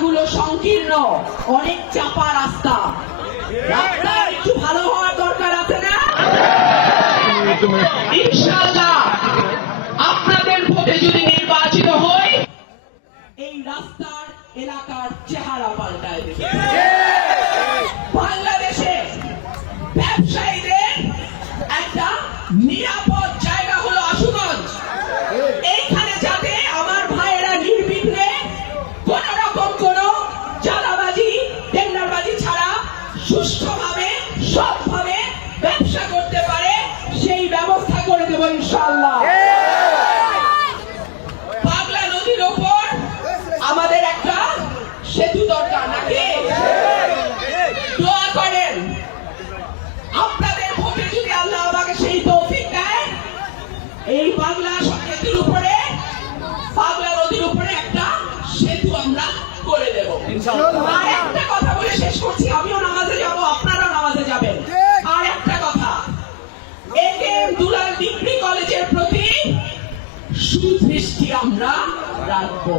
রাস্তাগুলো সংকীর্ণ, অনেক চাপা রাস্তা, রাস্তা একটু ভালো হওয়ার দরকার আছে না? ইনশাআল্লাহ আপনাদের ভোটে যদি নির্বাচিত হই, এই রাস্তার এলাকার চেহারা পাল্টায় দেবে। বাংলাদেশে ব্যবসায়ীদের একটা নিরাপদ জায়গা হলো আশুগঞ্জ। এইখানে যাতে আমার ভাইয়েরা নির্বিঘ্নে কোন রকম কোন চাঁদাবাজি টেন্ডারবাজি ছাড়া সুষ্ঠুভাবে সৎভাবে ব্যবসা করতে পারে, সেই ব্যবস্থা করে দেব ইনশাআল্লাহ। পাগলা নদীর ওপর আমাদের একটা সেতু দরকার নাকি? দোয়া করেন আপনাদের ভোটে যদি আল্লাহ আমাকে সেই তৌফিক দেয়, এই বাংলা সেতুর উপরে, পাগলা নদীর উপরে একটা সেতু আমরা করে দেব ইনশাআল্লাহ। আর একটা কথা বলে শেষ করছি, আমিও নামাজে যাব, আপনারাও নামাজে যাবেন। আর একটা কথা, একেএম দুলাল ডিগ্রি কলেজের প্রতি সুদৃষ্টি আমরা রাখবো।